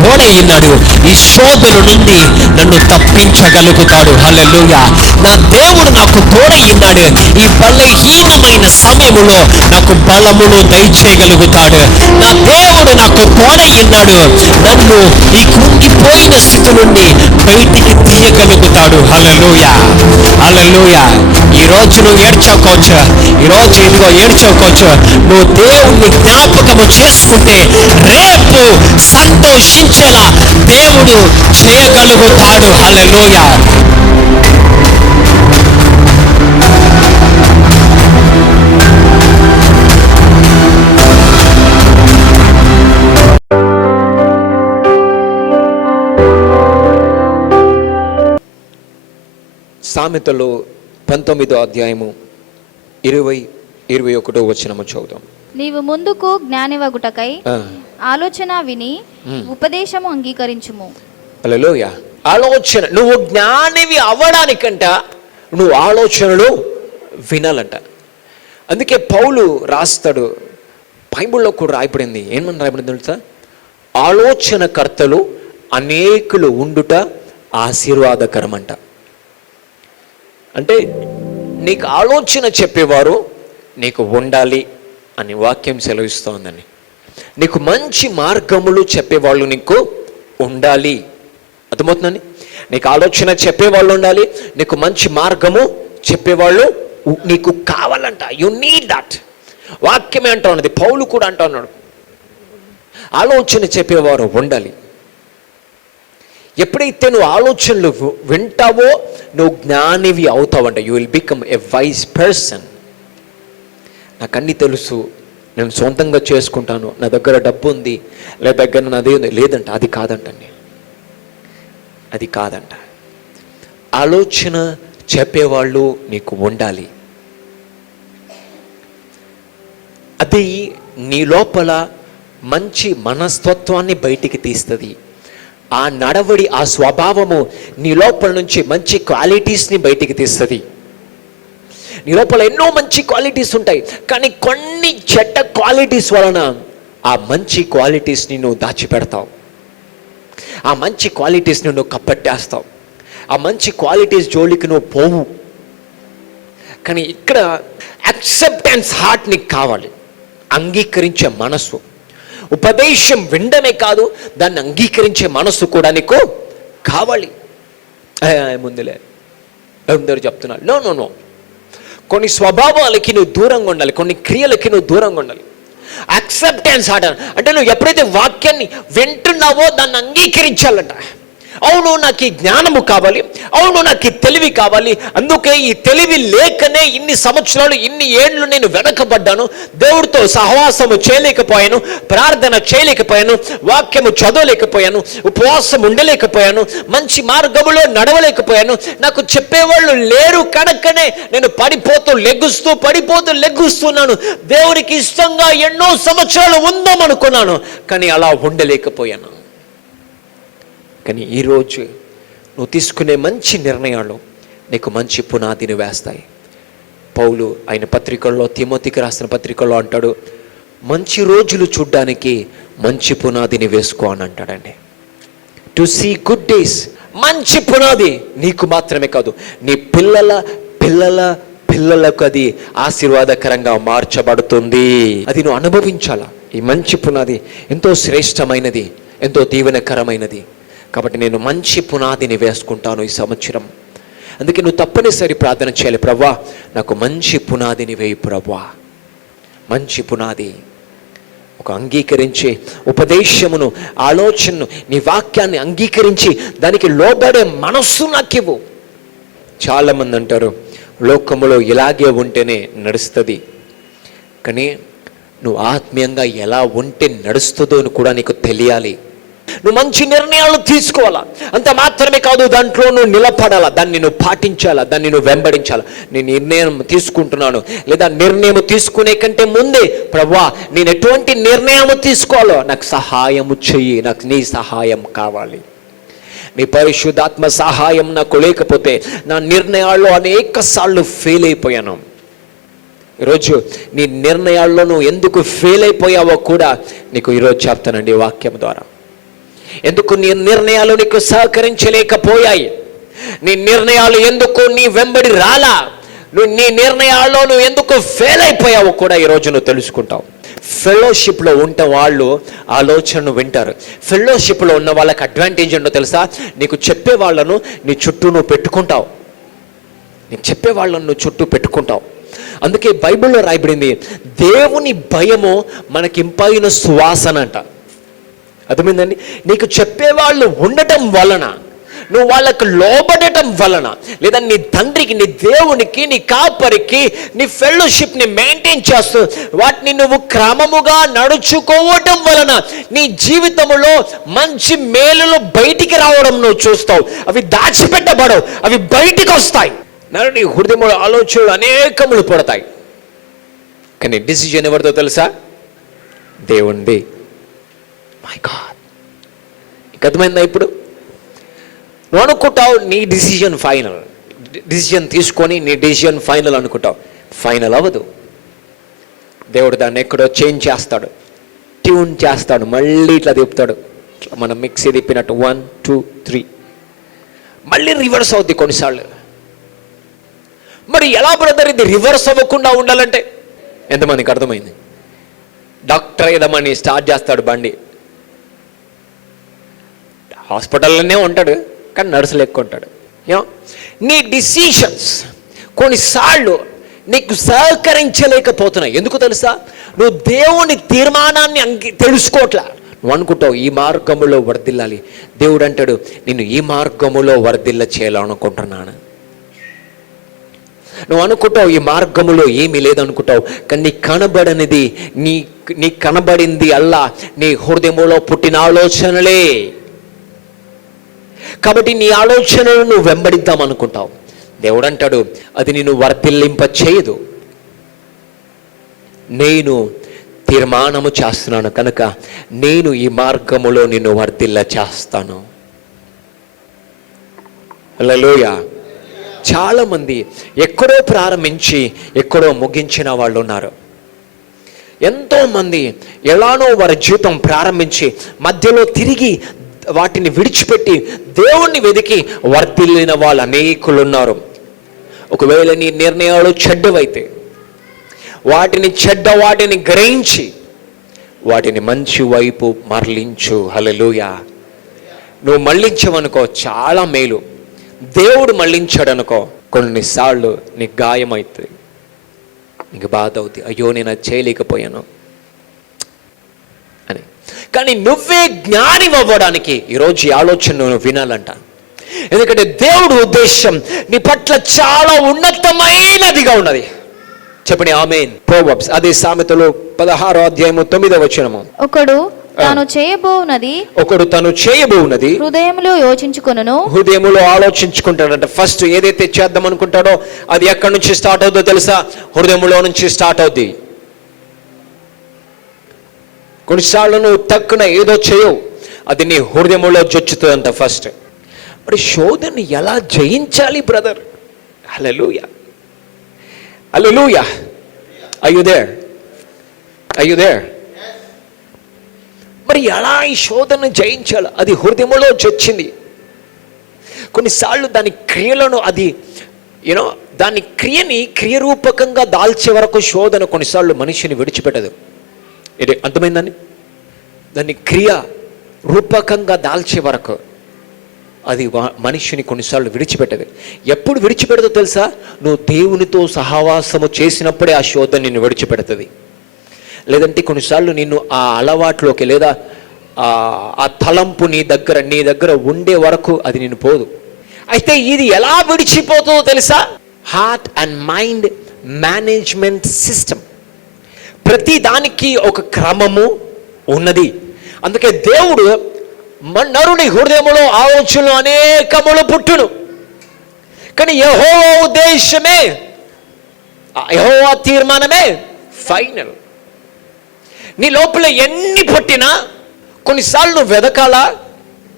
తోడైనాడు. ఈ శోధన నుండి నన్ను తప్పించగలుగుతాడు. హల్లెలూయా. నా దేవుడు నాకు తోడైనాడు. ఈ బలహీనమైన సమయములో నాకు బలమును దయచేయగలుగుతాడు. నా దేవుడు నాకు తోడైనాడు. నన్ను ఈ కుంగిపోయిన స్థితి నుండి బయటికి తీయగలుగుతాడు. హల్లెలూయా, హల్లెలూయా. ఈ రోజు నువ్వు ఏడ్చకోవచ్చు, ఈ రోజు ఇదిగో ఏడ్చకోవచ్చు. నువ్వు దేవుణ్ణి జ్ఞాపకము చేసుకుంటే రేపు సంతోషించేలా దేవుడు చేయగలుగుతాడు. హల్లెలూయా. సామెతలు 19వ అధ్యాయము 20-21 వచనము చదువుదాం. నీవు ముందుకు జ్ఞానివగుటకై ఆలోచన విని ఉపదేశము అంగీకరించుము. హల్లెలూయా. ఆలోచన, నువ్వు జ్ఞానివి అవ్వడానికంట నువ్వు ఆలోచనలు వినాలంట. అందుకే పౌలు రాస్తాడు, బైబిల్లో కూడా రాయబడింది. ఏమని రాయబడింది తెలుసా? ఆలోచనకర్తలు అనేకులు ఉండుట ఆశీర్వాదకరం అంట. అంటే నీకు ఆలోచన చెప్పేవారు నీకు ఉండాలి అని వాక్యం సెలవిస్తోందని. నీకు మంచి మార్గములు చెప్పేవాళ్ళు నీకు ఉండాలి. అర్థమవుతుందని? నీకు ఆలోచన చెప్పేవాళ్ళు ఉండాలి, నీకు మంచి మార్గము చెప్పేవాళ్ళు నీకు కావాలంట. You need that. వాక్యమే అంటా ఉన్నది, పౌలు కూడా అంటా ఉన్నాడు, ఆలోచన చెప్పేవారు ఉండాలి. ఎప్పుడైతే నువ్వు ఆలోచనలు వింటావో నువ్వు జ్ఞానివి అవుతావంట. You will become a wise person. నాకు అన్నీ తెలుసు, నేను సొంతంగా చేసుకుంటాను, నా దగ్గర డబ్బు ఉంది, లేదా దగ్గర నాదే ఉంది, లేదంట. అది కాదంటండి, అది కాదంట. ఆలోచన చెప్పేవాళ్ళు నీకు ఉండాలి. అది నీ లోపల మంచి మనస్తత్వాన్ని బయటికి తీస్తుంది. ఆ నడవడి, ఆ స్వభావము నీ లోపల నుంచి మంచి క్వాలిటీస్ని బయటికి తీస్తుంది. నీ లోపల ఎన్నో మంచి క్వాలిటీస్ ఉంటాయి, కానీ కొన్ని చెడ్డ క్వాలిటీస్ వలన ఆ మంచి క్వాలిటీస్ని నువ్వు దాచిపెడతావు, ఆ మంచి క్వాలిటీస్ని నువ్వు కప్పట్టేస్తావు, ఆ మంచి క్వాలిటీస్ జోలికి నువ్వు పోవు. కానీ ఇక్కడ యాక్సెప్టెన్స్ హార్ట్ నీకు కావాలి, అంగీకరించే మనసు. ఉపదేశం వినడమే కాదు, దాన్ని అంగీకరించే మనసు కూడా నీకు కావాలి. ముందులే అందరూ చెప్తున్నారు, నో నో నో. కొన్ని స్వభావాలకి నువ్వు దూరంగా ఉండాలి, కొన్ని క్రియలకి నువ్వు దూరంగా ఉండాలి. యాక్సెప్టెన్స్ అంటే నువ్వు ఎప్పుడైతే వాక్యాన్ని వింటున్నావో దాన్ని అంగీకరించాలంట. అవును, నాకు ఈ జ్ఞానము కావాలి, అవును నాకు ఈ తెలివి కావాలి, అందుకే ఈ తెలివి లేకనే ఇన్ని సంవత్సరాలు, ఇన్ని ఏళ్ళు నేను వెనకబడ్డాను, దేవుడితో సహవాసము చేయలేకపోయాను, ప్రార్థన చేయలేకపోయాను, వాక్యము చదవలేకపోయాను, ఉపవాసం ఉండలేకపోయాను, మంచి మార్గములో నడవలేకపోయాను, నాకు చెప్పేవాళ్ళు లేరు కనుకనే నేను పడిపోతూ లెగ్గుస్తున్నాను. దేవునికి ఇష్టంగా ఎన్నో సంవత్సరాలు ఉందామనుకున్నాను, కానీ అలా ఉండలేకపోయాను. కానీ ఈరోజు నువ్వు తీసుకునే మంచి నిర్ణయాలు నీకు మంచి పునాదిని వేస్తాయి. పౌలు ఆయన పత్రికల్లో, తిమోతికి రాసిన పత్రికల్లో అంటాడు, మంచి రోజులు చూడ్డానికి మంచి పునాదిని వేసుకో అని అంటాడండి. To see good days. మంచి పునాది నీకు మాత్రమే కాదు, నీ పిల్లలకు అది ఆశీర్వాదకరంగా మార్చబడుతుంది. అది నువ్వు అనుభవించాలా. ఈ మంచి పునాది ఎంతో శ్రేష్టమైనది, ఎంతో దీవెనకరమైనది. కాబట్టి నేను మంచి పునాదిని వేసుకుంటాను ఈ సంవత్సరం. అందుకే నువ్వు తప్పనిసరి ప్రార్థన చేయాలి, ప్రభువా నాకు మంచి పునాదిని వేయి ప్రభువా. మంచి పునాది, ఒక అంగీకరించి ఉపదేశమును, ఆలోచనను, నీ వాక్యాన్ని అంగీకరించి దానికి లోబడే మనస్సు నాకివ్వు. చాలామంది అంటారు లోకములో ఇలాగే ఉంటేనే నడుస్తుంది, కానీ నువ్వు ఆత్మీయంగా ఎలా ఉంటే నడుస్తుందో అని కూడా నీకు తెలియాలి. నువ్వు మంచి నిర్ణయాలు తీసుకోవాలా. అంత మాత్రమే కాదు, దాంట్లో నువ్వు నిలబడాలా, దాన్ని నువ్వు పాటించాలా, దాన్ని నువ్వు వెంబడించాలా. నేను నిర్ణయం తీసుకుంటున్నాను, లేదా నిర్ణయం తీసుకునే కంటే ముందే ప్రభువా నేను ఎటువంటి నిర్ణయం తీసుకోవాలో నాకు సహాయము చెయ్యి, నాకు నీ సహాయం కావాలి. నీ పరిశుద్ధాత్మ సహాయం నాకు లేకపోతే నా నిర్ణయాల్లో అనేక సార్లు ఫెయిల్ అయిపోయాను. ఈరోజు నీ నిర్ణయాల్లో నువ్వు ఎందుకు ఫెయిల్ అయిపోయావో కూడా నీకు ఈరోజు చెప్తానండి వాక్యం ద్వారా. ఎందుకు నీ నిర్ణయాలు నీకు సహకరించలేకపోయాయి? నీ నిర్ణయాలు ఎందుకు నీ వెంబడి రాలా? నీ నిర్ణయాల్లో నువ్వు ఎందుకు ఫెయిల్ అయిపోయావు కూడా ఈరోజు నువ్వు తెలుసుకుంటావు. ఫెలోషిప్లో ఉంటే వాళ్ళు ఆలోచనను వింటారు. ఫెలోషిప్లో ఉన్న వాళ్ళకి అడ్వాంటేజ్ ఏంటో తెలుసా? నీకు చెప్పే వాళ్ళను నీ చుట్టూ నువ్వు పెట్టుకుంటావు. నీకు చెప్పే వాళ్ళను నువ్వు చుట్టూ పెట్టుకుంటావు. అందుకే బైబిల్లో రాయబడింది, దేవుని భయము మనకి ఇంపైన సువాసన అంట. అర్థమైందండి? నీకు చెప్పేవాళ్ళు ఉండటం వలన, నువ్వు వాళ్ళకు లోబడటం వలన, లేదా నీ తండ్రికి, నీ దేవునికి, నీ కాపరికి, నీ ఫెలోషిప్ని మెయింటైన్ చేస్తూ వాటిని నువ్వు క్రమముగా నడుచుకోవటం వలన నీ జీవితంలో మంచి మేలులు బయటికి రావడం నువ్వు చూస్తావు. అవి దాచిపెట్టబడవు, అవి బయటికి వస్తాయి. నీ హృదయంలో ఆలోచనలు అనేకములు పడతాయి. కానీ డిసిజన్ ఎవరితో తెలుసా? దేవునిది. మై గాడ్, అర్థమైందా? ఇప్పుడు నువ్వు అనుకుంటావు నీ డిసిజన్ ఫైనల్, డిసిజన్ తీసుకొని నీ డిసిజన్ ఫైనల్ అనుకుంటావు. ఫైనల్ అవ్వదు. దేవుడు దాన్ని ఎక్కడో చేంజ్ చేస్తాడు, ట్యూన్ చేస్తాడు, మళ్ళీ ఇట్లా తిప్పుతాడు. మనం మిక్సీ తిప్పినట్టు 1 2 3 మళ్ళీ రివర్స్ అవుద్ది కొన్నిసార్లు. మరి ఎలా బ్రదర్ ఇది రివర్స్ అవ్వకుండా ఉండాలంటే? ఎంతమందికి అర్థమైంది? డాక్టర్ ఏదమ్మని స్టార్ట్ చేస్తాడు బండి, హాస్పిటల్లోనే ఉంటాడు కానీ నర్సులు ఎక్కువ ఉంటాడు. నీ డిసిషన్స్ కొన్నిసార్లు నీకు సహకరించలేకపోతున్నాయి. ఎందుకు తెలుసా? నువ్వు దేవుని తీర్మానాన్ని తెలుసుకోవట్లా. నువ్వు అనుకుంటావు ఈ మార్గములో వర్ధిల్లాలి. దేవుడు అంటాడు, నిన్ను ఈ మార్గములో వర్ధిల్ల చేయాలనుకుంటున్నాను. నువ్వు అనుకుంటావు ఈ మార్గములో ఏమీ లేదనుకుంటావు, కానీ నీ కనబడనిది, నీ కనబడింది అల్లా నీ హృదయములో పుట్టిన ఆలోచనలే. కాబట్టి నీ ఆలోచనలు నువ్వు వెంబడిద్దాం అనుకుంటావు. దేవుడు అంటాడు, అది నిన్ను వర్ధిల్లింప చేయదు. నేను తీర్మానము చేస్తున్నాను కనుక నేను ఈ మార్గములో నిన్ను వర్ధిల్ల చేస్తాను. హల్లెలూయా. చాలామంది ఎక్కడో ప్రారంభించి ఎక్కడో ముగించిన వాళ్ళు ఉన్నారు. ఎంతోమంది ఎలానో వారి జీవితం ప్రారంభించి మధ్యలో తిరిగి వాటిని విడిచిపెట్టి దేవుణ్ణి వెతికి వర్ధిల్లిన వాళ్ళు అనేకులు ఉన్నారు. ఒకవేళ నీ నిర్ణయాలు చెడ్డవైతే వాటిని గ్రహించి వాటిని మంచి వైపు మరలించు. హల్లెలూయా. నువ్వు మళ్ళించవనుకో చాలా మేలు. దేవుడు మళ్ళించాడనుకో కొన్నిసార్లు నీకు గాయమవుతుంది, నీకు బాధ అవుతుంది, అయ్యో నేను అది చేయలేకపోయాను అని. కానీ నువ్వే జ్ఞాని అవ్వడానికి ఈరోజు ఈ ఆలోచన నువ్వు వినాలంట. ఎందుకంటే దేవుడు ఉద్దేశం నీ పట్ల చాలా ఉన్నతమైనదిగా ఉన్నది. చెప్పండి ఆమేన్. ప్రోవర్బ్స్ అదే సామెతలు 16వ అధ్యాయము 9వ వచనము. ఒకడు తను చేయబోవునది హృదయములో ఆలోచించుకుంటాడంట. ఫస్ట్ ఏదైతే చేద్దాం అనుకుంటాడో అది ఎక్కడి నుంచి స్టార్ట్ అవుతుందో తెలుసా? హృదయంలో నుంచి స్టార్ట్ అవుద్ది. కొన్నిసార్లు నువ్వు తక్కువ ఏదో చేయవు, అది నీ హృదయంలో జొచ్చుతుందంట ఫస్ట్. మరి శోధనని ఎలా జయించాలి brother? Hallelujah, hallelujah. Are you there? మరి ఎలా ఈ శోధనను జయించాలి? అది హృదయంలో చొచ్చింది. కొన్నిసార్లు దాని క్రియలను దాని క్రియరూపకంగా దాల్చే వరకు శోధన కొన్నిసార్లు మనిషిని విడిచిపెట్టదు. ఇది అర్థమైందని? దాన్ని క్రియ రూపకంగా దాల్చే వరకు అది మనిషిని కొన్నిసార్లు విడిచిపెట్టదు. ఎప్పుడు విడిచిపెడదో తెలుసా? నువ్వు దేవునితో సహవాసము చేసినప్పుడే ఆ శోధన నిన్ను విడిచిపెడుతుంది. లేదంటే కొన్నిసార్లు నిన్ను ఆ అలవాట్లోకి లేదా ఆ తలంపు నీ దగ్గర ఉండే వరకు అది నిన్ను పోదు. అయితే ఇది ఎలా విడిచిపోతుందో తెలుసా? Heart and mind management system. ప్రతి దానికి ఒక క్రమము ఉన్నది. అందుకే దేవుడు నరుని హృదయములో ఆలోచనలు అనేకములు పుట్టును, కానీ యెహోవా ఉద్దేశమే, యెహోవా తీర్మానమే ఫైనల్. నీ లోపల ఎన్ని పుట్టినా కొన్నిసార్లు నువ్వు వెదకాల,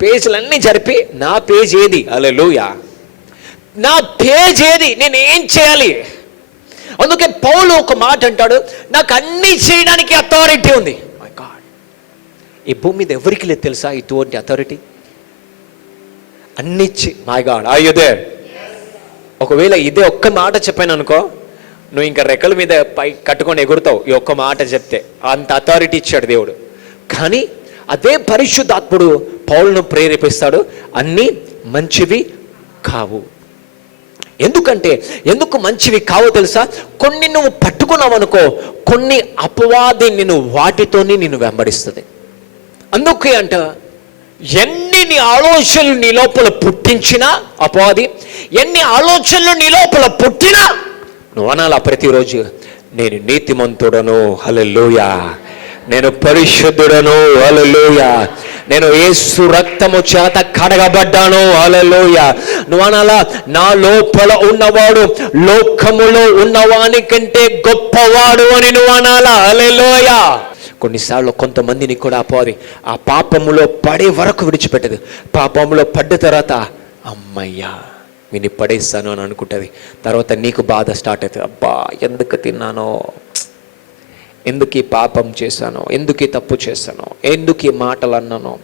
పేజీలన్నీ జరిపి నా పేజ్ ఏది, హల్లెలూయా, నా పేజ్ ఏది, నేను ఏం చేయాలి? అందుకే పౌలు ఒక మాట అంటాడు, నాకు అన్ని చేయడానికి అథారిటీ ఉంది. మై గాడ్, ఈ భూమి మీద ఎవరికి లేదు తెలుసా ఇటువంటి అథారిటీ? అన్నిచ్చి my God are you there? ఒకవేళ ఇదే ఒక్క మాట చెప్పాను అనుకో, నువ్వు ఇంకా రెక్కల మీద పై కట్టుకొని ఎగురుతావు ఈ ఒక్క మాట చెప్తే. అంత అథారిటీ ఇచ్చాడు దేవుడు. కానీ అదే పరిశుద్ధాత్ముడు పౌలును ప్రేరేపిస్తాడు, అన్నీ మంచివి కావు. ఎందుకు మంచివి కావో తెలుసా? కొన్ని నువ్వు పట్టుకున్నావు అనుకో, కొన్ని అపవాది నిన్ను వాటితోని నిన్ను వెంబడిస్తుంది. అందుకే అంట ఎన్ని నీ ఆలోచనలు నీ లోపల పుట్టించినా అపవాది, ఎన్ని ఆలోచనలు నీ లోపల పుట్టినా నువ్వు అనాలా ప్రతిరోజు, నేను నీతిమంతుడను హల్లెలూయా, నేను పరిశుద్ధుడను హల్లెలూయా, నేను యేసు రక్తము చేత కడగబడ్డాను హల్లెలూయా. నువ్వు అనాలా, నా లోపల ఉన్నవాడు లోకములో ఉన్నవాని కంటే గొప్పవాడు అని నువ్వు అనాలా హల్లెలూయా. కొన్నిసార్లు కొంతమందిని కూడా అపవాది ఆ పాపములో పడే వరకు విడిచిపెట్టదు. పాపములో పడ్డ తర్వాత అమ్మయ్యా విని పడేస్తాను అని అనుకుంటుంది. తర్వాత నీకు బాధ స్టార్ట్ అవుతుంది. అబ్బా ఎందుకు తిన్నానో, ఎందుకు ఈ పాపం చేశానో, ఎందుకు ఈ తప్పు చేశానో, ఎందుకు ఈ మాటలు అన్నానో,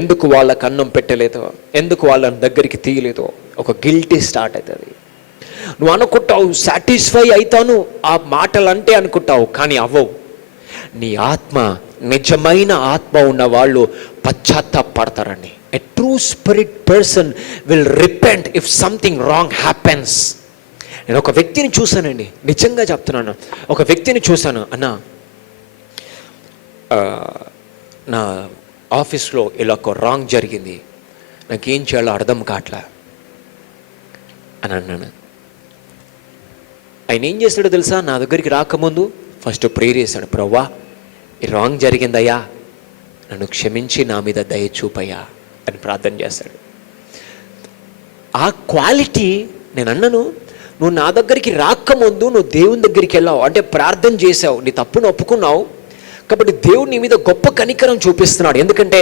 ఎందుకు వాళ్ళకి అన్నం పెట్టలేదో, ఎందుకు వాళ్ళని దగ్గరికి తీయలేదో, ఒక గిల్టీ స్టార్ట్ అవుతుంది. నువ్వు అనుకుంటావు సాటిస్ఫై అవుతాను ఆ మాటలు అంటే అనుకుంటావు, కానీ అవ్వవు. నీ ఆత్మ, నిజమైన ఆత్మ ఉన్న వాళ్ళు పశ్చాత్తాపడతారండి. A true spirit person will repent if something wrong happens. నేను ఒక వ్యక్తిని చూశానండి, నిజంగా చెప్తున్నాను. ఒక వ్యక్తిని చూశాను, అన్న నా ఆఫీస్లో ఇలా ఒక రాంగ్ జరిగింది, నాకేం చేయాలో అర్థం కావట్లే అని అన్నాను. ఆయన ఏం చేస్తాడో తెలుసా? నా దగ్గరికి రాకముందు ఫస్ట్ ప్రేయర్ చేశాడు. ప్రభువా ఈ రాంగ్ జరిగిందయ్యా, నన్ను క్షమించి నా మీద దయ చూపయ్యా అని ప్రార్థన చేస్తాడు. ఆ క్వాలిటీ నేను అన్నాను, నువ్వు నా దగ్గరికి రాకముందు నువ్వు దేవుని దగ్గరికి వెళ్ళావు అంటే ప్రార్థన చేసావు, నీ తప్పును ఒప్పుకున్నావు, కాబట్టి దేవుడు నీ మీద గొప్ప కనికరం చూపిస్తున్నాడు. ఎందుకంటే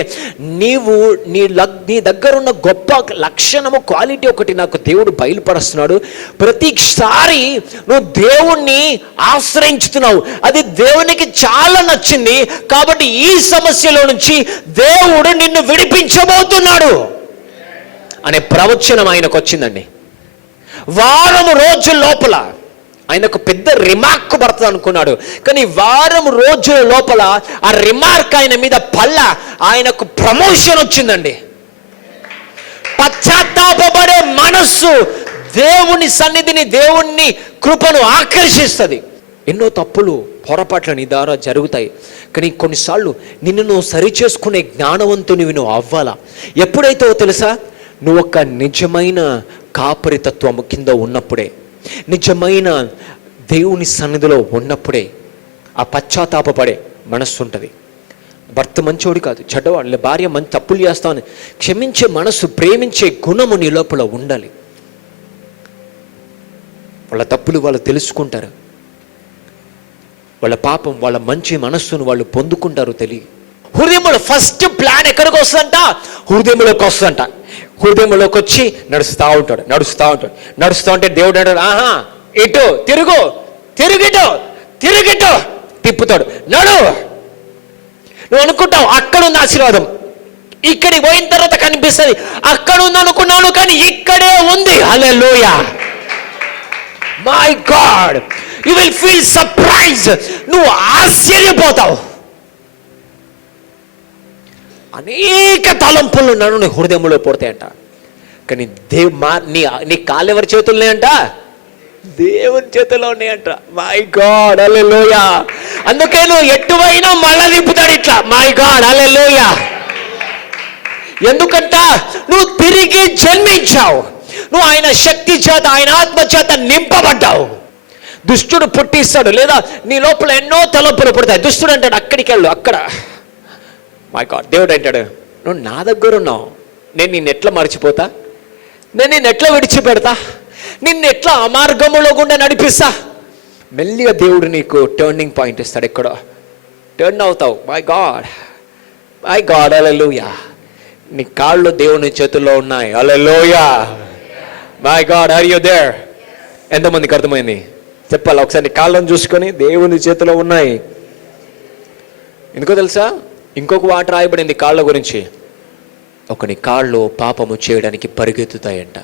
నీ దగ్గర ఉన్న గొప్ప లక్షణము, క్వాలిటీ ఒకటి నాకు దేవుడు బయలుపరుస్తున్నాడు. ప్రతిసారి నువ్వు దేవుణ్ణి ఆశ్రయించుతున్నావు, అది దేవునికి చాలా నచ్చింది. కాబట్టి ఈ సమస్యలో నుంచి దేవుడు నిన్ను విడిపించబోతున్నాడు అనే ప్రవచనం ఆయనకు వచ్చిందండి. వారం రోజుల లోపల ఆయనకు పెద్ద రిమార్క్ పడుతుంది అనుకున్నాడు, కానీ వారం రోజుల లోపల ఆ రిమార్క్ ఆయన మీద ఆయనకు ప్రమోషన్ వచ్చిందండి. పశ్చాత్తాపపడే మనస్సు దేవుని సన్నిధిని, దేవుని కృపను ఆకర్షిస్తుంది. ఎన్నో తప్పులు, పొరపాట్లు నీ ద్వారా జరుగుతాయి, కానీ కొన్నిసార్లు నిన్ను నువ్వు సరిచేసుకునే జ్ఞానవంతునివి నువ్వు అవ్వాలా. ఎప్పుడైతే తెలుసా? నువ్వు ఒక నిజమైన కాపరితత్వము కింద ఉన్నప్పుడే, నిజమైన దేవుని సన్నిధిలో ఉన్నప్పుడే ఆ పశ్చాత్తాపపడే మనస్సు ఉంటుంది. భర్త మంచోడు కాదు, చెడ్డవాడు, భార్య మంచి తప్పులు చేస్తామని క్షమించే మనస్సు, ప్రేమించే గుణము నీ లోపల ఉండాలి. వాళ్ళ తప్పులు వాళ్ళు తెలుసుకుంటారు, వాళ్ళ పాపం, వాళ్ళ మంచి మనస్సును వాళ్ళు పొందుకుంటారు తెలియ. హృదయంలో ఫస్ట్ ప్లాన్ ఎక్కడికి వస్తుందంట? హృదయంలోకి వస్తుందంట. హృదయంలోకి వచ్చి నడుస్తూ ఉంటే దేవుడు అంటాడు, ఆహా ఇటు తిరుగిటు తిప్పుతాడు, నడు. నువ్వు అనుకుంటావు అక్కడ ఉంది ఆశీర్వాదం, ఇక్కడికి పోయిన తర్వాత కనిపిస్తుంది అక్కడ ఉంది అనుకున్నాను, కానీ ఇక్కడే ఉంది. Hallelujah, my God, you will feel surprise. నువ్వు ఆశ్చర్యపోతావు. అనేక తలంపులు నన్ను నీ హృదయంలో పడతాయంట, కానీ నీ కాళ్ళు ఎవరి చేతుల్లో ఉన్నాయంట? దేవుని చేతుల్లో ఉన్నాయంట. మై గాడ్, హల్లెలూయా. అందుకే నువ్వు ఎటువైనా మళ్ళా తిప్పుతాడు ఇట్లా. మై గాడ్, హల్లెలూయా. ఎందుకంట నువ్వు తిరిగి జన్మించావు, నువ్వు ఆయన శక్తి చేత, ఆయన ఆత్మ చేత నింపబడ్డావు. దుష్టుడు పుట్టిస్తాడు, లేదా నీ లోపల ఎన్నో తలంపులు పుడతాయి. దుష్టుడు అంటాడు అక్కడికి వెళ్ళు, అక్కడ. మై గాడ్, దేవుడు అంటాడు నువ్వు నా దగ్గర ఉన్నావు, నేను నిన్ను ఎట్లా మర్చిపోతా, నేను నిన్ను ఎట్లా విడిచిపెడతా, నిన్ను ఎట్లా అమార్గములో గుండా నడిపిస్తా. మెల్లిగా దేవుడు నీకు టర్నింగ్ పాయింట్ ఇస్తాడు, ఎక్కడో టర్న్ అవుతావు. My God, hallelujah. నీ కాళ్ళు దేవుని చేతుల్లో ఉన్నాయి. Hallelujah, my God, are you there? ఎంతమందికి అర్థమైంది చెప్పాలి ఒకసారి? నీ కాళ్ళను చూసుకొని దేవుని చేతిలో ఉన్నాయి. ఎందుకో తెలుసా? ఇంకొక మాట రాయబడింది కాళ్ళ గురించి, ఒకని కాళ్ళు పాపము చేయడానికి పరిగెత్తుతాయంట.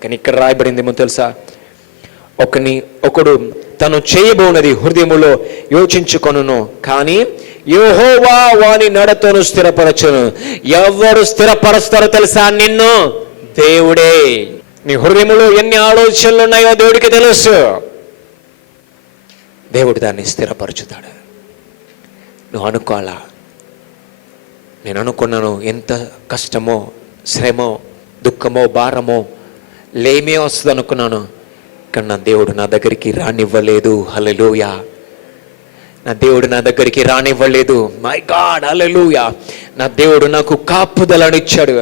కానీ ఇక్కడ రాయబడింది ఏమో తెలుసా, ఒకడు తను చేయబోనది హృదయములో యోచించుకొనును, కానీ యెహోవా వాని నడతను స్థిరపరచును. ఎవరు స్థిరపరుస్తారో తెలుసా? నిన్ను దేవుడే. నీ హృదయములో ఎన్ని ఆలోచనలు ఉన్నాయో దేవుడికి తెలుసు. దేవుడు దాన్ని స్థిరపరచుతాడు. నువ్వు అనుకోవాలా, నేను అనుకున్నాను ఎంత కష్టమో, శ్రమో, దుఃఖమో, భారమో, లేమే వస్తుంది అనుకున్నాను. కానీ నా దేవుడు నా దగ్గరికి రానివ్వలేదు. హల్లెలూయా. నా దేవుడు నా దగ్గరికి రానివ్వలేదు. మై గాడ్, హల్లెలూయా. నా దేవుడు నాకు కాపుదలనిచ్చాడు.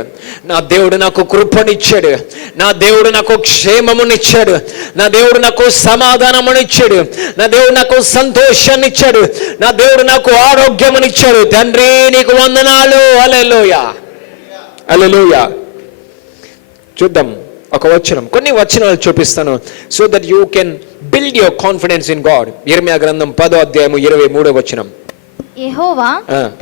నా దేవుడు నాకు కృపనిచ్చాడు. నా దేవుడు నాకు క్షేమమునిచ్చాడు. నా దేవుడు నాకు సమాధానమునిచ్చాడు. నా దేవుడు నాకు సంతోషాన్ని ఇచ్చాడు. నా దేవుడు నాకు ఆరోగ్యమునిచ్చాడు. తండ్రి నీకు వందనాలు. హల్లెలూయా, హల్లెలూయా. చూద్దాం ఒక వచనం, కొన్ని వచనాలు చూపిస్తాను, so that you can build your confidence in God. యెర్మయా గ్రంథం 10వ అధ్యాయము 23వ వచనం. యెహోవా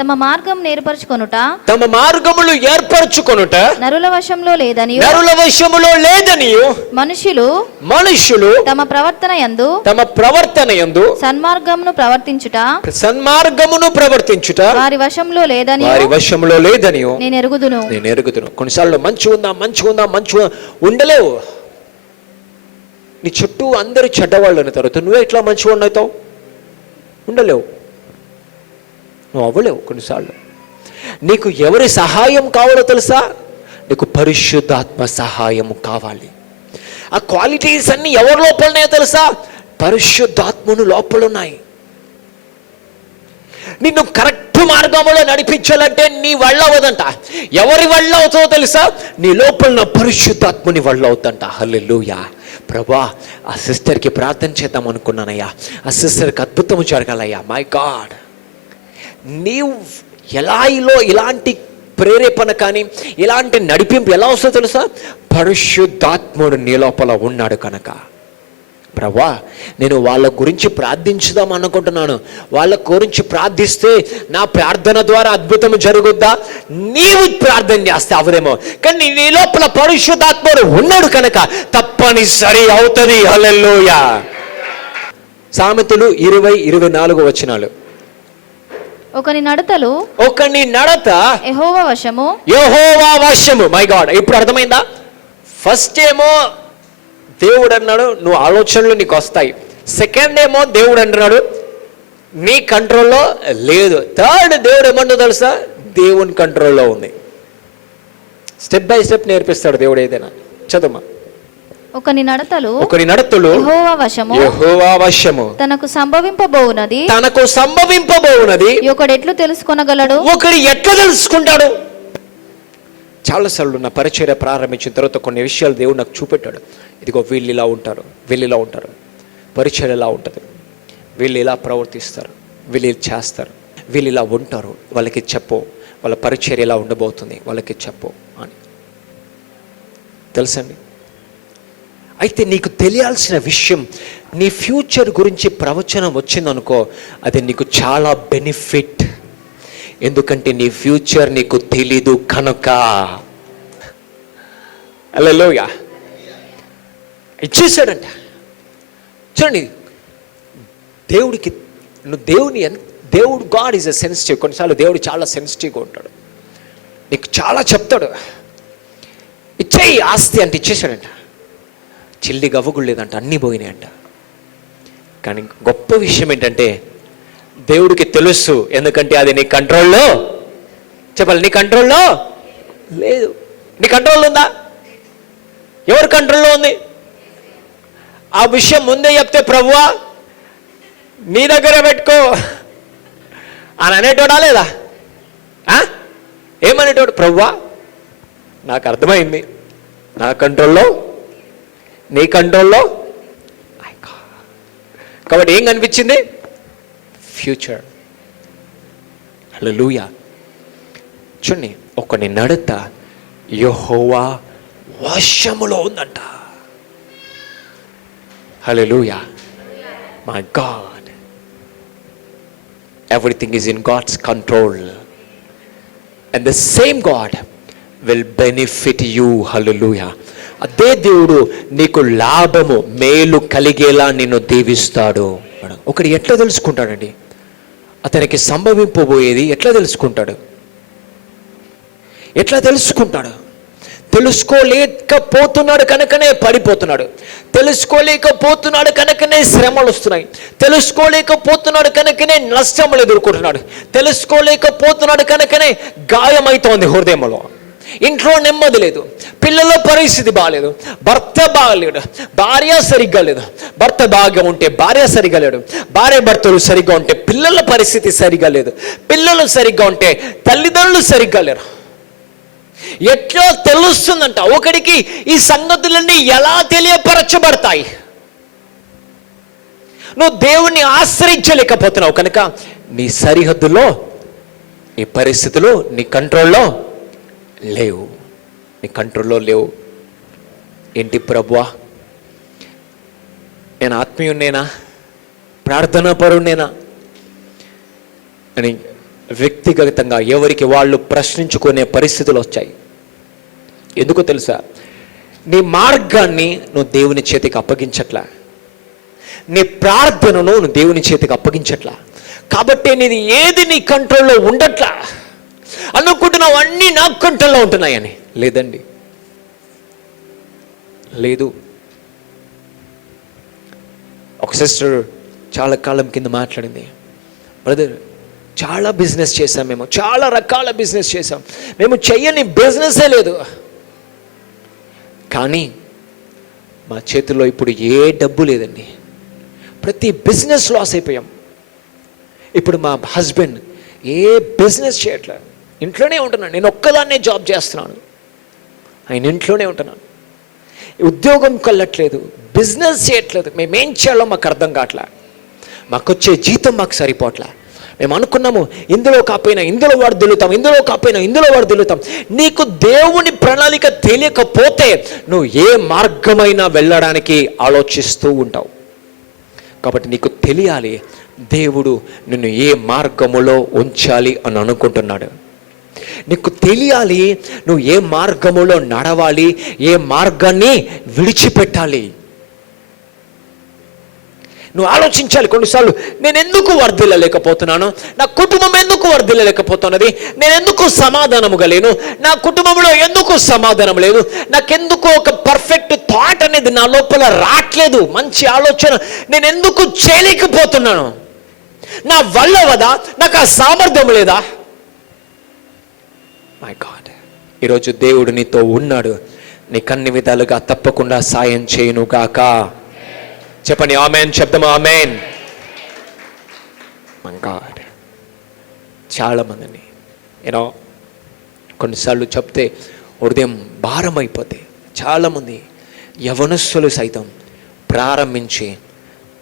తమ మార్గం నేర్పరచుకొనుట, తమ మార్గములు ఏర్పరచుకొనుట నరుల వశంలో లేదని, నరుల వశములో లేదని, మనుషులు తమ ప్రవర్తన యందు సన్మార్గమును ప్రవర్తించుట వారి వశంలో లేదని నేను ఎరుగుదును. కొన్నిసార్లు మంచిగా ఉండలేవు. నీ చుట్టూ అందరూ చెడ్డవాళ్ళు అన్న తర్వాత నువ్వే ఇట్లా మంచిగా ఉండవుతావు? ఉండలేవు, నువ్వు అవ్వలేవు. కొన్నిసార్లు నీకు ఎవరి సహాయం కావాలో తెలుసా? నీకు పరిశుద్ధాత్మ సహాయం కావాలి. ఆ క్వాలిటీస్ అన్ని ఎవరి లోపలనే తెలుసా? పరిశుద్ధాత్మను లోపలున్నాయి. నిన్ను కరెక్ట్ మార్గంలో నడిపించాలంటే నీ వల్ల అవదంట. ఎవరి వల్ల అవుతుందో తెలుసా? నీ లోపల పరిశుద్ధాత్మని వల్ల అవుతుందంట. హల్లెలూయా. ప్రభా, ఆ సిస్టర్కి ప్రార్థన చేద్దాం అనుకున్నానయ్యా, ఆ సిస్టర్కి అద్భుతం జరగాలయ్యా. మై గాడ్, నీవు ఇలాంటి ప్రేరేపణ కానీ ఇలాంటి నడిపింపు ఎలా వస్తుందో తెలుసా? పరిశుద్ధాత్ముడు నీ లోపల ఉన్నాడు కనుక. ప్రభా, నేను వాళ్ళ గురించి ప్రార్థించుదాం అనుకుంటున్నాను. వాళ్ళ గురించి ప్రార్థిస్తే నా ప్రార్థన ద్వారా అద్భుతం జరుగుద్దా? నీవు ప్రార్థన చేస్తే అవదేమో, కానీ నీ లోపల పరిశుద్ధాత్ముడు ఉన్నాడు కనుక తప్పనిసరి అవుతుంది. హల్లెలూయా. సామెతలు 20-24 వచనాలు. ఒకని నడత యెహోవా వశము. మై గాడ్, ఇప్పుడు అర్థమైందా? ఫస్ట్ ఏమో దేవుడు అన్నాడు, నువ్వు ఆలోచనలు నీకు వస్తాయి. సెకండ్ ఏమో దేవుడు అంటున్నాడు, నీ కంట్రోల్లో లేదు. థర్డ్, దేవుడు ఏమన్నా తెలుసా? దేవుని కంట్రోల్లో ఉంది. స్టెప్ బై స్టెప్ నేర్పిస్తాడు దేవుడు ఏదైనా. చదువు. ఒకని నడతలు యెహోవా వశము. తనకు సంభవింపబోవునది ఒకడు ఎట్లు తెలుసుకొనగలడు? ఒకడు ఎట్లా తెలుసుకుంటాడు? చాలాసార్లు నా పరిచర్య ప్రారంభించిన తర్వాత కొన్ని విషయాలు దేవుడు నాకు చూపెట్టాడు. ఇదిగో వీళ్ళు ఇలా ఉంటారు, పరిచర్య ఇలా ఉంటుంది, వీళ్ళు ఇలా ప్రవర్తిస్తారు, వీళ్ళు ఇలా చేస్తారు, వీళ్ళు ఇలా ఉంటారు, వాళ్ళకి చెప్పు, వాళ్ళ పరిచర్య ఇలా ఉండబోతుంది, వాళ్ళకి చెప్పు అని. తెలుసండి? అయితే నీకు తెలియాల్సిన విషయం, నీ ఫ్యూచర్ గురించి ప్రవచనం వచ్చిందనుకో, అది నీకు చాలా బెనిఫిట్. ఎందుకంటే నీ ఫ్యూచర్ నీకు తెలీదు కనుక. హల్లెలూయా. ఇచ్చేసాడంట. చూడండి, దేవుడు గాడ్ ఈజ్ ఎ సెన్సిటివ్. కొన్నిసార్లు దేవుడు చాలా సెన్సిటివ్గా ఉంటాడు. నీకు చాలా చెప్తాడు, ఇచ్చేయి ఆస్తి అంటే ఇచ్చేసాడంట. చిల్లి గవ్వగులేదంట, అన్నీ పోయినాయంట. కానీ గొప్ప విషయం ఏంటంటే దేవుడికి తెలుసు, ఎందుకంటే అది నీ కంట్రోల్లో. చెప్పాలి, నీ కంట్రోల్లో లేదు. నీ కంట్రోల్లో ఉందా? ఎవరి కంట్రోల్లో ఉంది? ఆ విషయం ముందే చెప్తే ప్రభువా నీ దగ్గర పెట్టుకో అని అనేటోడా లేదా? ఏమనేటోడు? ప్రభువా నాకు అర్థమైంది, నా కంట్రోల్లో, నీ కంట్రోల్లో. కాబట్టి ఏం కనిపించింది? ఫ్యూచర్. హల్లెలూయా. చూడండి, ఒకని నడత యెహోవా వశములో ఉందంట. Hallelujah. My God, everything is in God's control. And the same God will benefit you. Hallelujah. అదే దేవుడు నీకు లాభము మేలు కలిగేలా నిన్ను దీవిస్తాడు. ఒకడు ఎట్లా తెలుసుకుంటాడండి అతనికి సంభవింపబోయేది? ఎట్లా తెలుసుకుంటాడు? ఎట్లా తెలుసుకుంటాడు? తెలుసుకోలేకపోతున్నాడు కనుకనే పడిపోతున్నాడు. తెలుసుకోలేకపోతున్నాడు కనుకనే శ్రమలు వస్తున్నాయి. తెలుసుకోలేకపోతున్నాడు కనుకనే నష్టములు ఎదుర్కొంటున్నాడు. తెలుసుకోలేకపోతున్నాడు కనుకనే గాయమైతోంది హృదయంలో. ఇంట్లో నెమ్మది లేదు, పిల్లల పరిస్థితి బాగాలేదు, భర్త బాగలేడు, భార్య సరిగ్గా లేదు. భర్త బాగా ఉంటే భార్య సరిగ్గా లేడు, భార్య భర్తలు సరిగ్గా ఉంటే పిల్లల పరిస్థితి సరిగ్గా లేదు, పిల్లలు సరిగ్గా ఉంటే తల్లిదండ్రులు సరిగ్గా లేరు. ఎట్లా తెలుస్తుందంట ఒకడికి ఈ సంగతులన్నీ ఎలా తెలియపరచబడతాయి? నువ్వు దేవుణ్ణి ఆశ్రయించలేకపోతున్నావు కనుక నీ సరిహద్దులో, ఈ పరిస్థితులు నీ కంట్రోల్లో లేవు. నీ కంట్రోల్లో లేవు. ఏంటి ప్రభువా, నేను ఆత్మీయున్నేనా, ప్రార్థనా పరుణ్ణేనా అని వ్యక్తిగతంగా ఎవరికి వాళ్ళు ప్రశ్నించుకునే పరిస్థితులు వచ్చాయి. ఎందుకో తెలుసా? నీ మార్గాన్ని నువ్వు దేవుని చేతికి అప్పగించట్లా, నీ ప్రార్థనను నువ్వు దేవుని చేతికి అప్పగించట్లా. కాబట్టి నీది ఏది నీ కంట్రోల్లో ఉండట్లా. అనుకుంటున్నావు అన్నీ నా కంట్రోల్లో ఉంటున్నాయని. లేదండి, లేదు. ఒక సిస్టర్ చాలా కాలం కింద మాట్లాడింది, బ్రదర్ చాలా బిజినెస్ చేశాం, మేము చాలా రకాల బిజినెస్ చేశాం, మేము చెయ్యని బిజినెసే లేదు, కానీ మా చేతిలో ఇప్పుడు ఏ డబ్బు లేదండి, ప్రతి బిజినెస్ లాస్ అయిపోయాం. ఇప్పుడు మా హస్బెండ్ ఏ బిజినెస్ చేయట్లేదు, ఇంట్లోనే ఉంటున్నాను, నేను ఒక్కదాన్నే జాబ్ చేస్తున్నాను, ఆయన ఇంట్లోనే ఉంటున్నాను, ఉద్యోగం కలట్లేదు, బిజినెస్ చేయట్లేదు, మేమేం చేయాలో మాకు అర్థం కావట్లే, మాకు వచ్చే జీతం మాకు సరిపోవట్లే, మేము అనుకున్నాము ఇందులో కాపోయినా ఇందులో వాడు దిల్లుతాం, ఇందులో కాపోయినా ఇందులో వాడు దిల్లుతాం. నీకు దేవుని ప్రణాళిక తెలియకపోతే నువ్వు ఏ మార్గమైనా వెళ్ళడానికి ఆలోచిస్తూ ఉంటావు. కాబట్టి నీకు తెలియాలి దేవుడు నిన్ను ఏ మార్గములో ఉంచాలి అని అనుకుంటున్నాడు. నీకు తెలియాలి నువ్వు ఏ మార్గములో నడవాలి, ఏ మార్గాన్ని విడిచిపెట్టాలి. నువ్వు ఆలోచించాలి కొన్నిసార్లు, నేను ఎందుకు వర్ధిల్లలేకపోతున్నాను, నా కుటుంబం ఎందుకు వర్ధిల్లలేకపోతున్నది, నేను ఎందుకు సమాధానముగా లేను, నా కుటుంబంలో ఎందుకు సమాధానం లేదు, నాకెందుకు ఒక పర్ఫెక్ట్ థాట్ అనేది నా లోపల రావట్లేదు, మంచి ఆలోచన నేను ఎందుకు చేయలేకపోతున్నాను, నా వల్ల వదా, నాకు ఆ సామర్థ్యం లేదా. మై గాడ్, ఈరోజు దేవుడు నీతో ఉన్నాడు, నీకు అన్ని విధాలుగా తప్పకుండా సాయం చేయను గాక. చెప్పండి ఆమెన్, చెప్తాము ఆమెన్. మై గాడ్, చాలా మందిని కొన్నిసార్లు చెప్తే హృదయం భారం అయిపోతే, చాలామంది యవనస్తులు సైతం ప్రారంభించి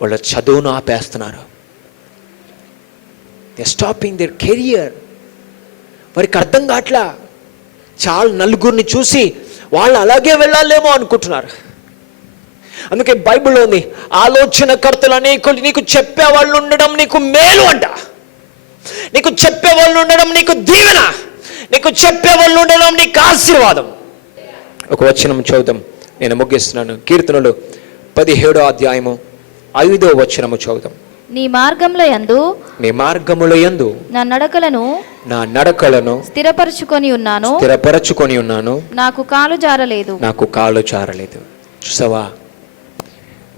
వాళ్ళ చదువును ఆపేస్తున్నారు. They stopping their career. వారికి అర్థం కావట్లా. చాలా నలుగురిని చూసి వాళ్ళు అలాగే వెళ్ళాలేమో అనుకుంటున్నారు. అందుకే బైబిల్లో ఉంది, ఆలోచనకర్తలు అనేకులు, నీకు చెప్పేవాళ్ళు ఉండడం నీకు మేలు అంట, నీకు చెప్పేవాళ్ళు ఉండడం నీకు దీవెన, నీకు చెప్పేవాళ్ళు ఉండడం నీకు ఆశీర్వాదం. ఒక వచనం చదువుతాం, నేను ముగిస్తున్నాను. కీర్తనలు 17వ అధ్యాయము 5వ వచనము చదువుతాం. నీ మార్గముల యందు, నీ మార్గముల యందు నా నడకలను స్థిరపరచుకొని ఉన్నాను, నాకు కాలు జారలేదు. చూసావా,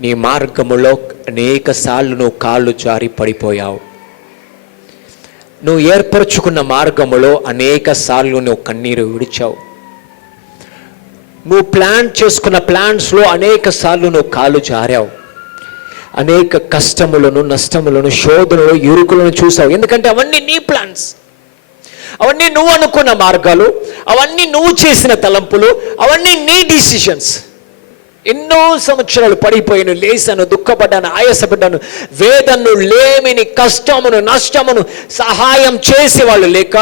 నీ మార్గములో అనేక సార్లు నువ్వు కాళ్ళు జారి పడిపోయావు. నువ్వు ఏర్పరచుకున్న మార్గములో అనేక సార్లు నువ్వు కన్నీరు విడిచావు. నువ్వు ప్లాన్ చేసుకున్న ప్లాన్స్లో అనేక సార్లు నువ్వు కాళ్ళు జారావు. అనేక కష్టములను, నష్టములను, శోధనలు, ఇరుకులను చూసావు. ఎందుకంటే అవన్నీ నీ ప్లాన్స్, అవన్నీ నువ్వు అనుకున్న మార్గాలు, అవన్నీ నువ్వు చేసిన తలంపులు, అవన్నీ నీ డిసిషన్స్. ఎన్నో సంవత్సరాలు పడిపోయాను, లేసాను, దుఃఖపడ్డాను, ఆయాసపడ్డాను, వేదనను, లేమిని, కష్టమును, నష్టమును సహాయం చేసేవాళ్ళు లేక,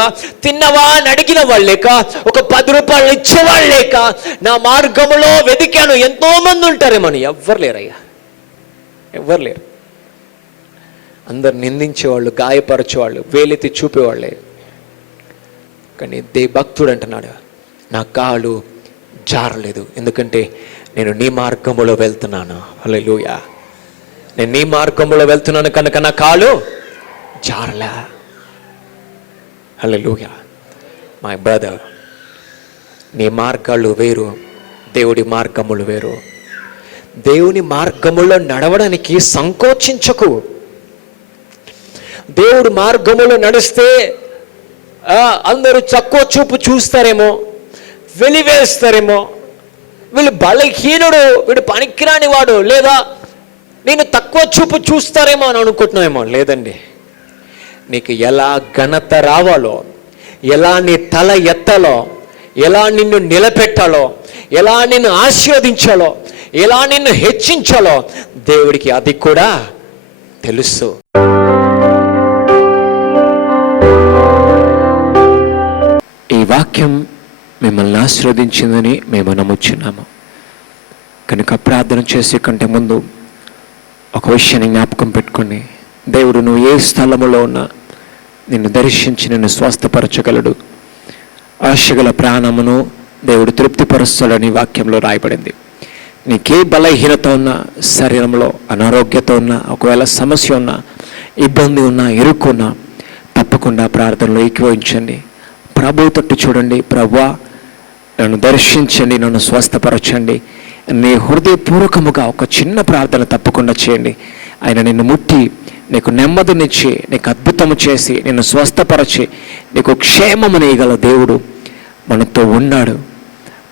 తిన్నవా అని అడిగిన వాళ్ళు లేక, ఒక 10 రూపాయలు ఇచ్చేవాళ్ళు లేక నా మార్గములో వెతికాను. ఎంతో మంది ఉంటారేమని, ఎవ్వరు లేరయ్యా, ఎవ్వరు లేరు. అందరు నిందించేవాళ్ళు, గాయపరచేవాళ్ళు, వేలెత్తి చూపేవాళ్ళే. కానీ భక్తుడు అంటున్నాడు, నా కాలు జారలేదు, ఎందుకంటే నేను నీ మార్గములో వెళ్తున్నాను. హల్లెలూయా. నేను నీ మార్గములో వెళ్తున్నాను కనుక నా కాలు జారలే. హల్లెలూయా. మై బ్రదర్, నీ మార్గాలు వేరు, దేవుడి మార్గములు వేరు. దేవుని మార్గములో నడవడానికి సంకోచించకు. దేవుడి మార్గములో నడిస్తే అందరూ తక్కువ చూపు చూస్తారేమో, వెలివేస్తారేమో, వీళ్ళు బలహీనుడు, వీడు పనికిరాని వాడు, లేదా నేను తక్కువ చూపు చూస్తారేమో అని అనుకుంటున్నామేమో. లేదండి, నీకు ఎలా ఘనత రావాలో, ఎలా నీ తల ఎత్తాలో, ఎలా నిన్ను నిలబెట్టాలో, ఎలా నిన్ను ఆశీర్వదించాలో, ఎలా నిన్ను హెచ్చించాలో దేవుడికి అది కూడా తెలుసు. ఈ వాక్యం మిమ్మల్ని ఆశీర్వదించిందని మేము నమ్ముచున్నాము. కనుక ప్రార్థన చేసే కంటే ముందు ఒక విషయాన్ని జ్ఞాపకం పెట్టుకోండి. దేవుడు నువ్వు ఏ స్థలములో ఉన్నా నిన్ను దర్శించి నిన్ను స్వస్థపరచగలడు. ఆశగల ప్రాణమును దేవుడు తృప్తిపరుస్తాడని వాక్యంలో రాయబడింది. నీకే బలహీనత ఉన్నా, శరీరంలో అనారోగ్యత ఉన్నా, ఒకవేళ సమస్య ఉన్నా, ఇబ్బంది ఉన్నా, ఇరుక్కున్నా, తప్పకుండా ప్రార్థనలో ఏకీభవించండి. ప్రభు తట్టు చూడండి. ప్రభువా, నన్ను దర్శించండి, నన్ను స్వస్థపరచండి. నీ హృదయపూర్వకముగా ఒక చిన్న ప్రార్థన తప్పకుండా చేయండి. ఆయన నిన్ను ముట్టి నీకు నెమ్మదినిచ్చి, నీకు అద్భుతము చేసి, నిన్ను స్వస్థపరచి, నీకు క్షేమమునియగల దేవుడు మనతో ఉన్నాడు.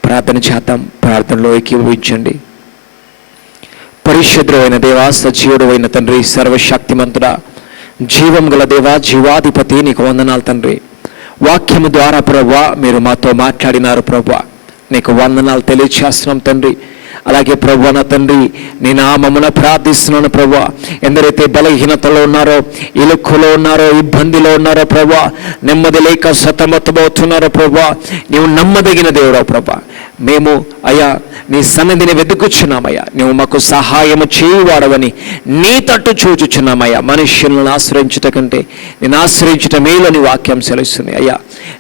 ప్రార్థన చేద్దాం. ప్రార్థనలో ఏకీభవించండి. పరిశుద్ధుడైన దేవా, సజీవుడు అయిన తండ్రి, సర్వశక్తిమంతుడా, జీవం గల దేవా, జీవాధిపతి, నీకు వందనాలు తండ్రి. వాక్యము ద్వారా ప్రభువా మీరు మాతో మాట్లాడినారు ప్రభువా, నీకు వందనాలు తెలియచేస్తున్నాం తండ్రి. అలాగే ప్రభువా నా తండ్రి, నీ నామమున ప్రార్థిస్తున్నాను ప్రభువా. ఎందరైతే బలహీనతలో ఉన్నారో, ఇలుక్కులో ఉన్నారో, ఇబ్బందిలో ఉన్నారో ప్రభువా, నెమ్మది లేక సతమతమవుతున్నారో ప్రభువా, నీవు నమ్మదగిన దేవుడో ప్రభువా. మేము అయ్యా నీ సన్నిధిని వెతుకుచున్నామయ్యా. నువ్వు మాకు సహాయము చేయువాడవని నీ తట్టు చూచుచున్నామయ్యా. మనుష్యులను ఆశ్రయించుట కంటే నేను ఆశ్రయించుట మేలని వాక్యం సెలవుస్తుంది అయ్యా.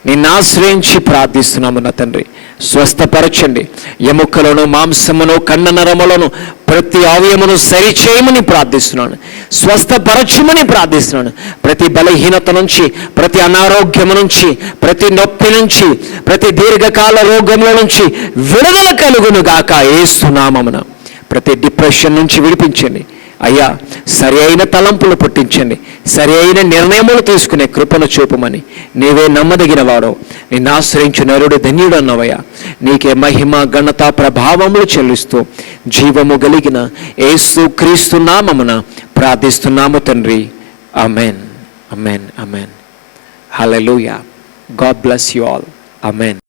నిన్ను ఆశ్రయించి ప్రార్థిస్తున్నాము నా తండ్రి. స్వస్థపరచండి. ఎముకలను, మాంసమును, కన్న నరములను, ప్రతి అవయమును సరిచేయమని ప్రార్థిస్తున్నాను. స్వస్థపరచమని ప్రార్థిస్తున్నాను. ప్రతి బలహీనత నుంచి, ప్రతి అనారోగ్యము నుంచి, ప్రతి నొప్పి నుంచి, ప్రతి దీర్ఘకాల రోగముల నుంచి విడుదల కలుగును గాక యేసు నామమున. ప్రతి డిప్రెషన్ నుంచి విడిపించండి అయ్యా. సరి అయిన తలంపులు పుట్టించండి. సరి అయిన నిర్ణయములు తీసుకునే కృపను చూపమని. నీవే నమ్మదగిన వాడో, నిన్ను ఆశ్రయించు నరుడు ధన్యుడు అన్నవయ్యా. నీకే మహిమ, ఘనత, ప్రభావములు చెల్లిస్తూ జీవము కలిగిన యేసు క్రీస్తు నామమున ప్రార్థిస్తున్నాము తండ్రి. Amen, amen, amen. Hallelujah. God bless you all. Amen.